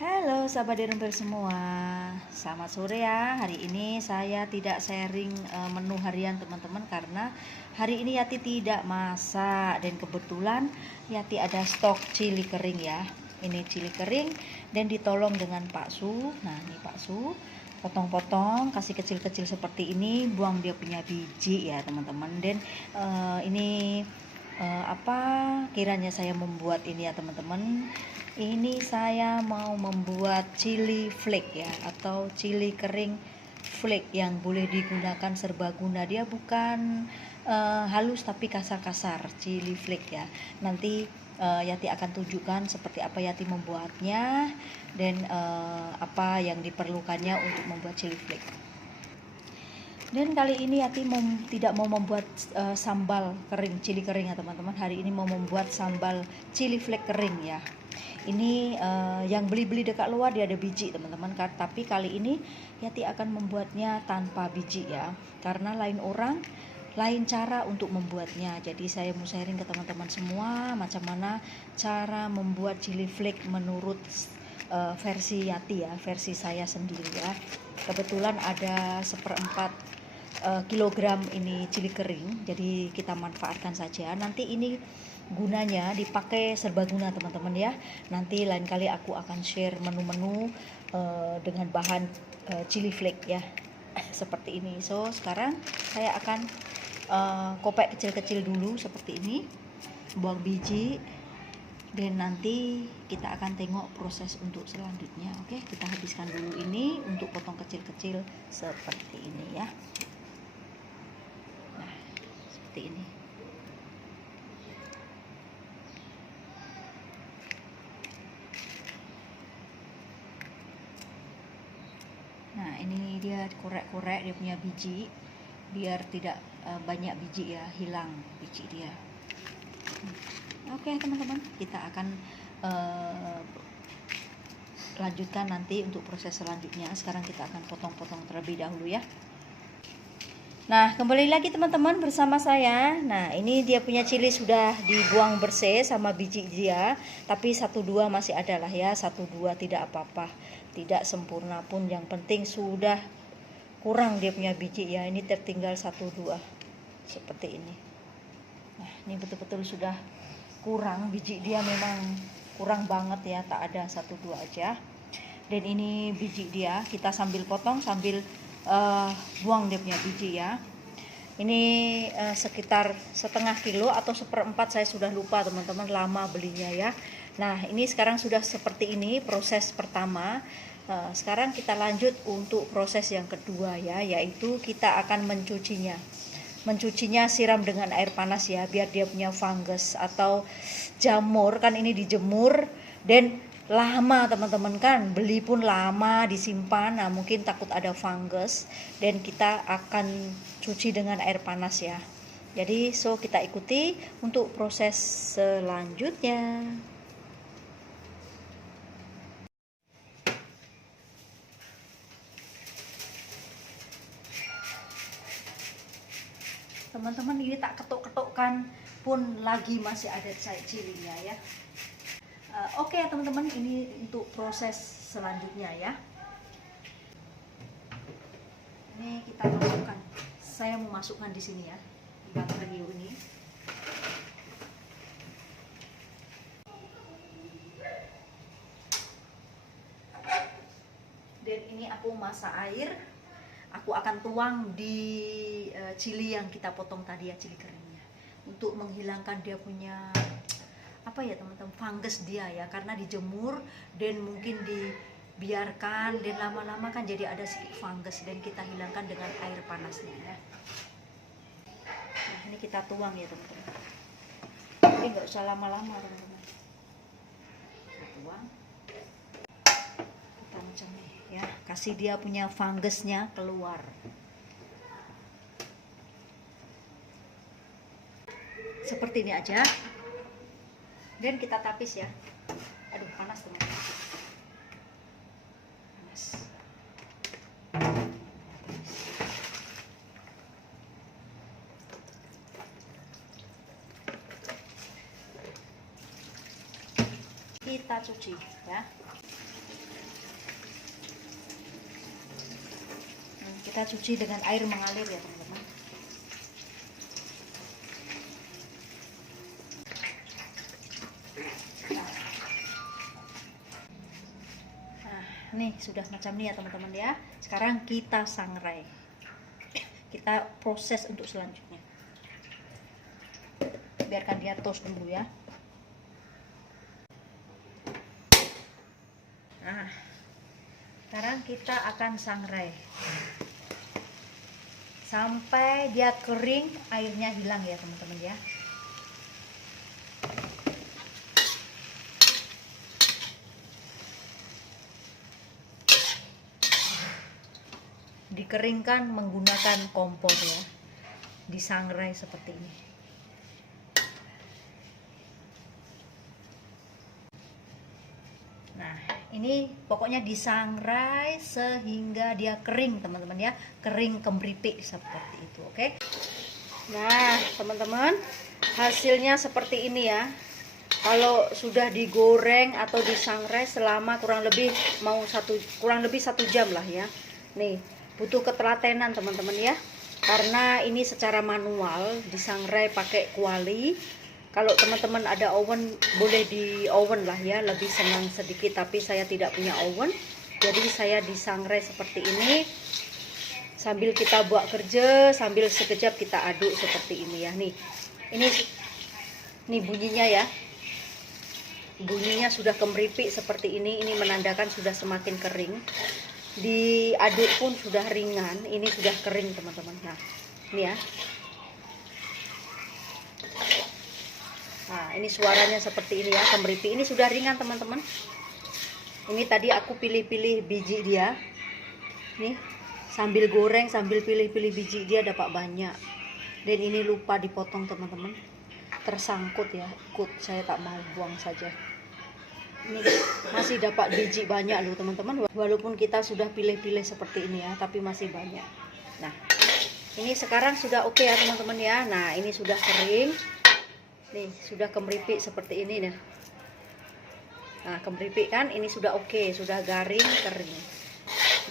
Halo sahabat Derumper semua, selamat sore ya. Hari ini saya tidak sharing menu harian teman-teman karena hari ini Yati tidak masak dan kebetulan Yati ada stok cili kering ya. Ini cili kering dan ditolong dengan Pak Su. Nah ini Pak Su, potong-potong, kasih kecil-kecil seperti ini, buang dia punya biji ya teman-teman. Dan ini apa kiranya saya membuat ini ya teman-teman. Ini saya mau membuat chili flake ya, atau chili kering flake yang boleh digunakan serbaguna. Dia bukan halus tapi kasar-kasar, chili flake ya. Nanti Yati akan tunjukkan seperti apa Yati membuatnya dan apa yang diperlukannya untuk membuat chili flake. Dan kali ini Yati tidak mau membuat sambal kering, chili kering ya teman-teman. Hari ini mau membuat sambal chili flake kering ya. Ini yang beli-beli dekat luar dia ada biji teman-teman. Tapi kali ini Yati akan membuatnya tanpa biji ya. Karena lain orang, lain cara untuk membuatnya. Jadi saya mau sharing ke teman-teman semua macam mana cara membuat chili flake menurut versi Yati ya, versi saya sendiri ya. Kebetulan ada 1/4 kilogram ini cili kering, jadi kita manfaatkan saja. Nanti ini gunanya dipakai serbaguna teman-teman ya. Nanti lain kali aku akan share menu-menu dengan bahan chili flake ya seperti ini. So sekarang saya akan kopek kecil-kecil dulu seperti ini, buang biji, dan nanti kita akan tengok proses untuk selanjutnya. Oke, kita habiskan dulu ini untuk potong kecil-kecil seperti ini ya. Nah, seperti ini. Nah, ini dia korek-korek dia punya biji biar tidak banyak biji ya, hilang biji dia. Oke teman-teman, kita akan lanjutkan nanti untuk proses selanjutnya. Sekarang kita akan potong-potong terlebih dahulu ya. Nah, kembali lagi teman-teman bersama saya. Nah, ini dia punya cili sudah dibuang bersih sama biji dia, tapi 1-2 masih ada lah ya, 1-2 tidak apa-apa, tidak sempurna pun, yang penting sudah kurang dia punya biji ya. Ini tertinggal 1-2 seperti ini. Nah, ini betul-betul sudah kurang biji dia, memang kurang banget ya, tak ada 1-2 aja. Dan ini biji dia, kita sambil potong sambil buang dia punya biji ya. Ini sekitar 1/2 kilo atau 1/4, saya sudah lupa teman-teman, lama belinya ya. Nah ini sekarang sudah seperti ini proses pertama. Sekarang kita lanjut untuk proses yang kedua ya, yaitu kita akan mencucinya. Mencucinya siram dengan air panas ya, biar dia punya fungus atau jamur, kan ini dijemur dan lama teman-teman, kan beli pun lama disimpan. Nah mungkin takut ada fungus, dan kita akan cuci dengan air panas ya. Jadi kita ikuti untuk proses selanjutnya. Teman-teman, ini tak ketuk-ketukkan pun lagi masih ada cilinya ya. Oke teman-teman, ini untuk proses selanjutnya ya. Ini kita masukkan, saya mau masukkan di sini ya, di bak riu ini. Dan ini aku masak air, aku akan tuang di cili yang kita potong tadi ya, cili keringnya, untuk menghilangkan dia punya apa ya teman-teman, fungus dia ya, karena dijemur dan mungkin dibiarkan dan lama-lama kan jadi ada sedikit fungus, dan kita hilangkan dengan air panasnya ya. Nah ini kita tuang ya teman-teman, jadi nggak usah lama-lama teman-teman, kita tuang, kita macam ini ya, kasih dia punya fungusnya keluar. Seperti ini aja. Dan kita tapis ya. Aduh panas teman-teman. Panas. Kita cuci ya. kita cuci dengan air mengalir ya teman-teman. Nah, nih sudah macam ini ya teman-teman ya. Sekarang kita sangrai. Kita proses untuk selanjutnya. Biarkan dia toast dulu ya. Nah, sekarang kita akan sangrai sampai dia kering, airnya hilang ya teman-teman ya. Dikeringkan menggunakan kompor ya, disangrai seperti ini. Nah, ini pokoknya disangrai sehingga dia kering teman-teman ya, kering kemberipik seperti itu, oke? Nah teman-teman, hasilnya seperti ini ya. Kalau sudah digoreng atau disangrai selama kurang lebih satu jam lah ya. Nih, butuh ketelatenan teman-teman ya, karena ini secara manual disangrai pakai kuali. Kalau teman-teman ada oven, boleh di oven lah ya, lebih senang sedikit, tapi saya tidak punya oven, jadi saya disangrai seperti ini sambil kita buat kerja, sambil sekejap kita aduk seperti ini ya. Nih, ini bunyinya ya, bunyinya sudah kemeripik seperti ini menandakan sudah semakin kering. Diaduk pun sudah ringan, ini sudah kering teman-teman. Nah, ini ya. Nah, ini suaranya seperti ini ya, kemeripik. Ini sudah ringan teman-teman. Ini tadi aku pilih-pilih biji dia. Nih, sambil goreng, sambil pilih-pilih biji dia dapat banyak. Dan ini lupa dipotong teman-teman. Tersangkut ya, ikut saya tak mau buang saja. Ini masih dapat biji banyak loh teman-teman. Walaupun kita sudah pilih-pilih seperti ini ya, tapi masih banyak. Nah, ini sekarang sudah oke ya teman-teman ya. Nah, ini sudah kering. Nih, sudah kemeripik seperti ini nih. Nah, kemeripik kan, ini sudah oke, sudah garing, kering.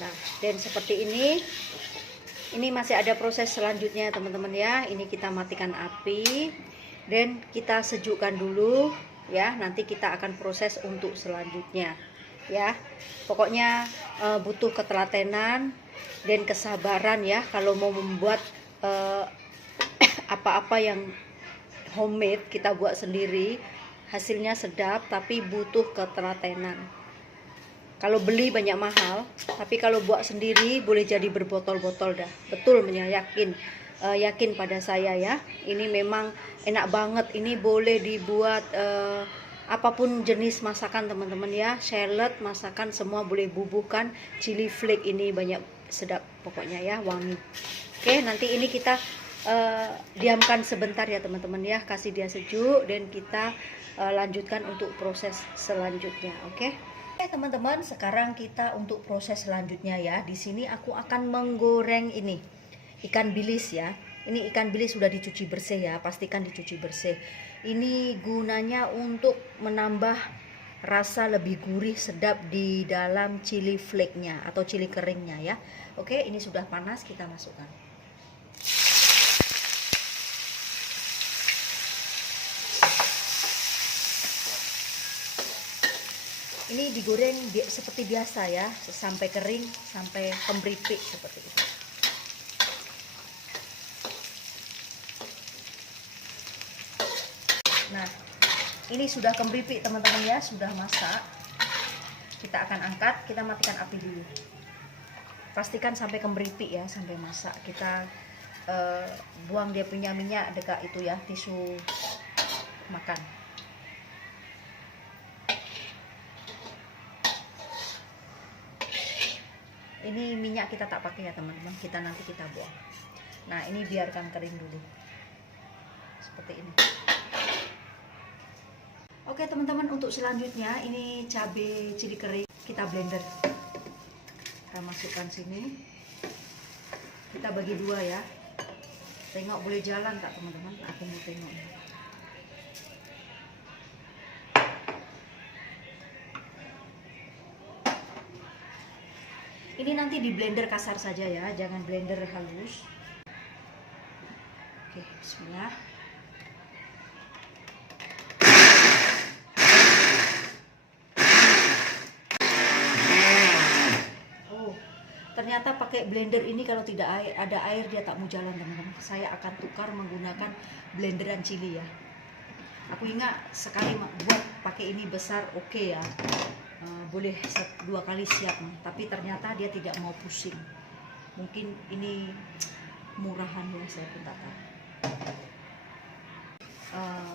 Nah, dan seperti ini masih ada proses selanjutnya teman-teman ya. Ini kita matikan api dan kita sejukkan dulu ya. Nanti kita akan proses untuk selanjutnya ya. Pokoknya butuh ketelatenan dan kesabaran ya kalau mau membuat apa-apa yang homemade, kita buat sendiri, hasilnya sedap, tapi butuh ketelatenan. Kalau beli banyak mahal, tapi kalau buat sendiri boleh jadi berbotol-botol dah. Betul, yakin pada saya ya. Ini memang enak banget. Ini boleh dibuat apapun jenis masakan teman-teman ya. Salad, masakan semua boleh bubuhkan. Chili flake ini banyak sedap pokoknya ya, wangi. Oke, nanti ini kita diamkan sebentar ya teman-teman ya, kasih dia sejuk dan kita lanjutkan untuk proses selanjutnya. Oke teman-teman, sekarang kita untuk proses selanjutnya ya. Di sini aku akan menggoreng ini ikan bilis ya. Ini ikan bilis sudah dicuci bersih ya, pastikan dicuci bersih. Ini gunanya untuk menambah rasa lebih gurih sedap di dalam chili flake-nya atau chili keringnya ya. Oke, ini sudah panas, kita masukkan. Ini digoreng seperti biasa ya, sampai kering, sampai kemeripik seperti itu. Nah, ini sudah kemeripik teman-teman ya, sudah masak. Kita akan angkat, kita matikan api dulu. Pastikan sampai kemeripik ya, sampai masak. Kita buang dia punya minyak dekat itu ya, tisu makan. Ini minyak kita tak pakai ya teman-teman, nanti kita buang. Nah, ini biarkan kering dulu seperti ini. Oke teman-teman, untuk selanjutnya ini cabai cili kering kita blender. Kita masukkan sini, kita bagi dua ya. Tengok boleh jalan tak teman-teman? Aku mau tengok. Ini nanti di blender kasar saja ya, jangan blender halus. Oke, bismillah. Oh, ternyata pakai blender ini kalau tidak ada air dia tak mau jalan, teman-teman. Saya akan tukar menggunakan blenderan chili ya. Aku ingat sekali buat pakai ini besar, oke ya. Boleh 2 kali siap, tapi ternyata dia tidak mau pusing. Mungkin ini murahan ya, saya pun tak tahu.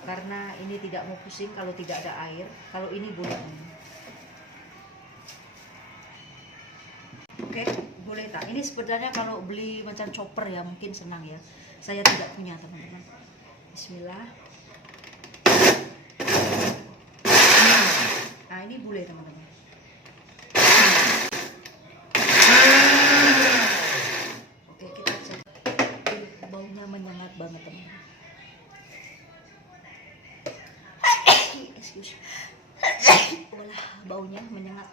Karena ini tidak mau pusing kalau tidak ada air. Kalau ini boleh. Oke, boleh tak? Ini sebenarnya kalau beli macam chopper ya mungkin senang ya. Saya tidak punya, teman-teman. Bismillah. Nah, ini boleh, teman-teman. Oke, kita cek. Baunya menyengat banget, teman-teman. Excuse. Walah, baunya menyengat.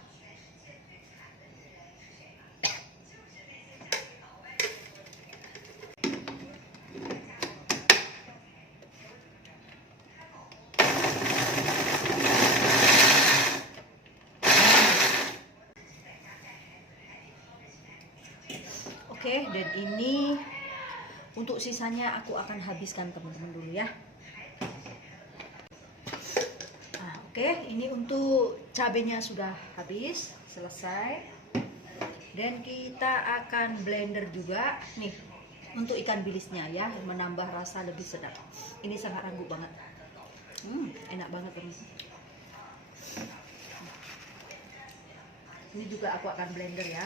Oke, dan ini untuk sisanya aku akan habiskan, teman-teman, dulu ya. Nah, oke, ini untuk cabenya sudah habis, selesai. Dan kita akan blender juga nih untuk ikan bilisnya ya, menambah rasa lebih sedap. Ini sangat ragu banget. Enak banget, teman-teman. Ini juga aku akan blender ya.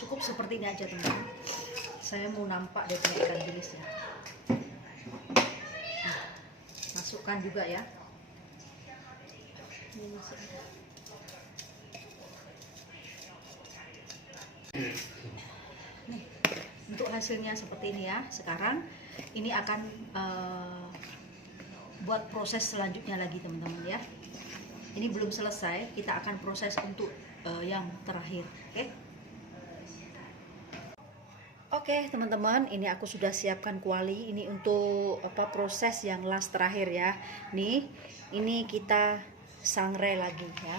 Cukup seperti ini aja, teman-teman. Saya mau nampak dari ikan bilisnya. Masukkan juga ya. Ini masih ada. Nih, untuk hasilnya seperti ini ya. Sekarang ini akan buat proses selanjutnya lagi, teman-teman ya. Ini belum selesai, kita akan proses untuk yang terakhir. Oke, teman-teman, ini aku sudah siapkan kuali. Ini untuk proses yang last terakhir ya. Nih, ini kita sangrai lagi ya.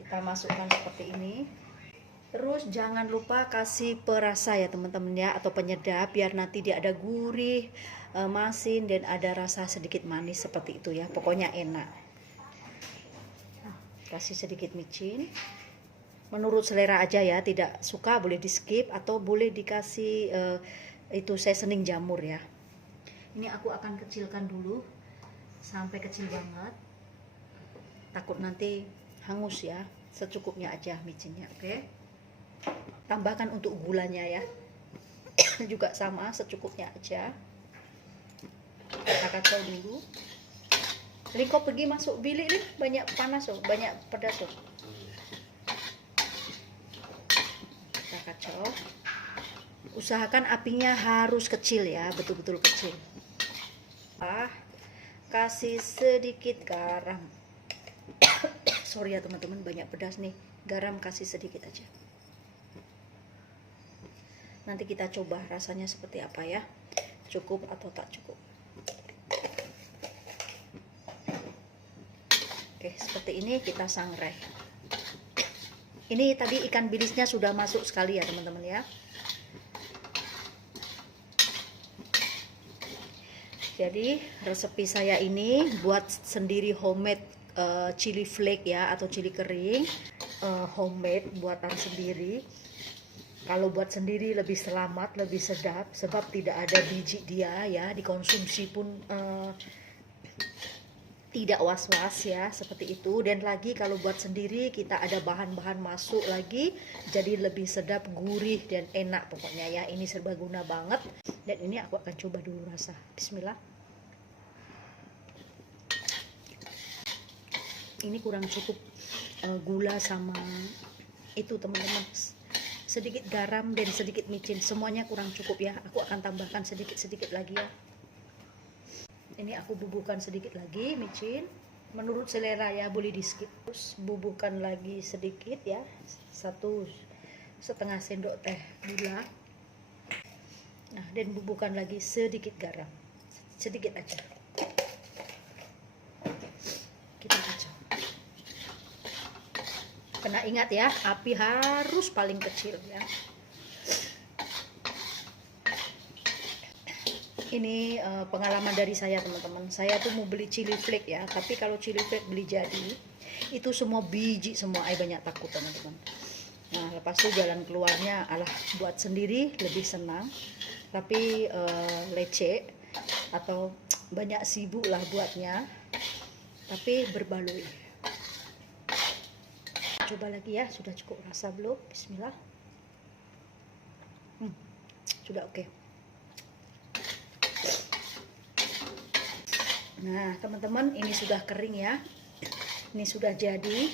Kita masukkan seperti ini. Terus jangan lupa kasih perasa ya, teman-teman ya, atau penyedap biar nanti dia ada gurih, masin, dan ada rasa sedikit manis seperti itu ya. Pokoknya enak. Kasih sedikit micin. Menurut selera aja ya, tidak suka boleh di skip atau boleh dikasih itu seasoning jamur ya. Ini aku akan kecilkan dulu sampai kecil banget, takut nanti hangus ya. Secukupnya aja micinnya. Oke, tambahkan untuk gulanya ya. Juga sama, secukupnya aja. Kita kacau dulu. Ini kok pergi masuk bilik nih, banyak panas loh, banyak pedas loh. Kacau. Usahakan apinya harus kecil ya, betul-betul kecil. Kasih sedikit garam. Sorry ya, teman-teman, banyak pedas nih. Garam kasih sedikit aja. Nanti kita coba rasanya seperti apa ya. Cukup atau tak cukup. Oke, seperti ini kita sangrai. Ini tadi ikan bilisnya sudah masuk sekali ya, teman-teman ya. Jadi resepi saya ini buat sendiri homemade chili flake ya, atau chili kering, homemade buatan sendiri. Kalau buat sendiri lebih selamat, lebih sedap, sebab tidak ada biji dia ya, dikonsumsi pun tidak was-was ya, seperti itu. Dan lagi kalau buat sendiri kita ada bahan-bahan masuk lagi, jadi lebih sedap, gurih, dan enak pokoknya ya. Ini serbaguna banget. Dan ini aku akan coba dulu rasa. Bismillah. Ini kurang cukup gula sama itu, teman-teman. sedikit garam dan sedikit micin. Semuanya kurang cukup ya, aku akan tambahkan sedikit-sedikit lagi ya. Ini aku bubuhkan sedikit lagi micin, menurut selera ya, boleh di skip. Terus bubuhkan lagi sedikit ya, 1,5 sendok teh gula. Nah, dan bubuhkan lagi sedikit garam, sedikit aja. Kita kacau. Kena ingat ya, api harus paling kecil ya. Ini pengalaman dari saya teman-teman. Saya tuh mau beli chili flake ya, tapi kalau chili flake beli jadi itu semua biji semua, banyak takut teman-teman. Nah, lepas itu jalan keluarnya alah buat sendiri lebih senang, tapi leceh atau banyak sibuk lah buatnya, tapi berbaloi. Coba lagi ya, sudah cukup rasa belum? Bismillah. Sudah oke. Nah teman-teman, ini sudah kering ya, ini sudah jadi.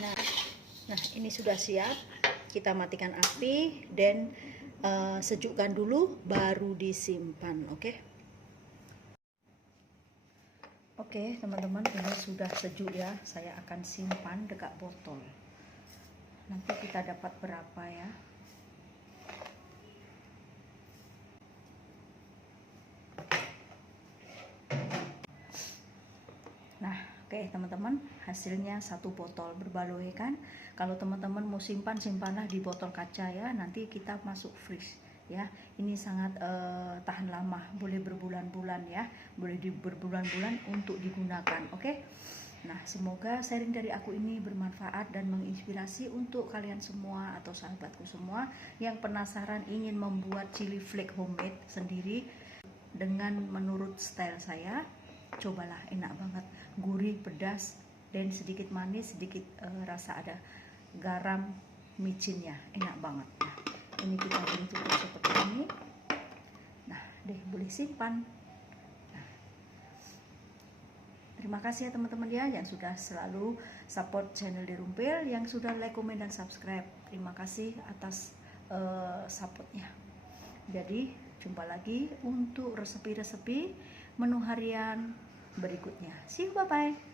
Nah ini sudah siap, kita matikan api dan sejukkan dulu baru disimpan. Oke teman-teman, ini sudah sejuk ya, saya akan simpan dekat botol. Nanti kita dapat berapa ya. Nah, oke teman-teman, hasilnya 1 botol berbaloi kan. Kalau teman-teman mau simpan, simpanlah di botol kaca ya, nanti kita masuk freeze ya. Ini sangat tahan lama, boleh berbulan-bulan ya, boleh berbulan-bulan untuk digunakan. Nah, semoga sharing dari aku ini bermanfaat dan menginspirasi untuk kalian semua atau sahabatku semua yang penasaran ingin membuat chili flake homemade sendiri dengan menurut style saya. Cobalah, enak banget, gurih, pedas, dan sedikit manis, sedikit rasa ada garam micinnya, enak banget. Nah, ini kita bentuk seperti ini. Nah, boleh simpan. Nah, terima kasih ya teman-teman ya yang sudah selalu support channel Derumpil, yang sudah like, komen, dan subscribe. Terima kasih atas supportnya. Jadi jumpa lagi untuk resepi-resepi menu harian berikutnya. See you, bye-bye.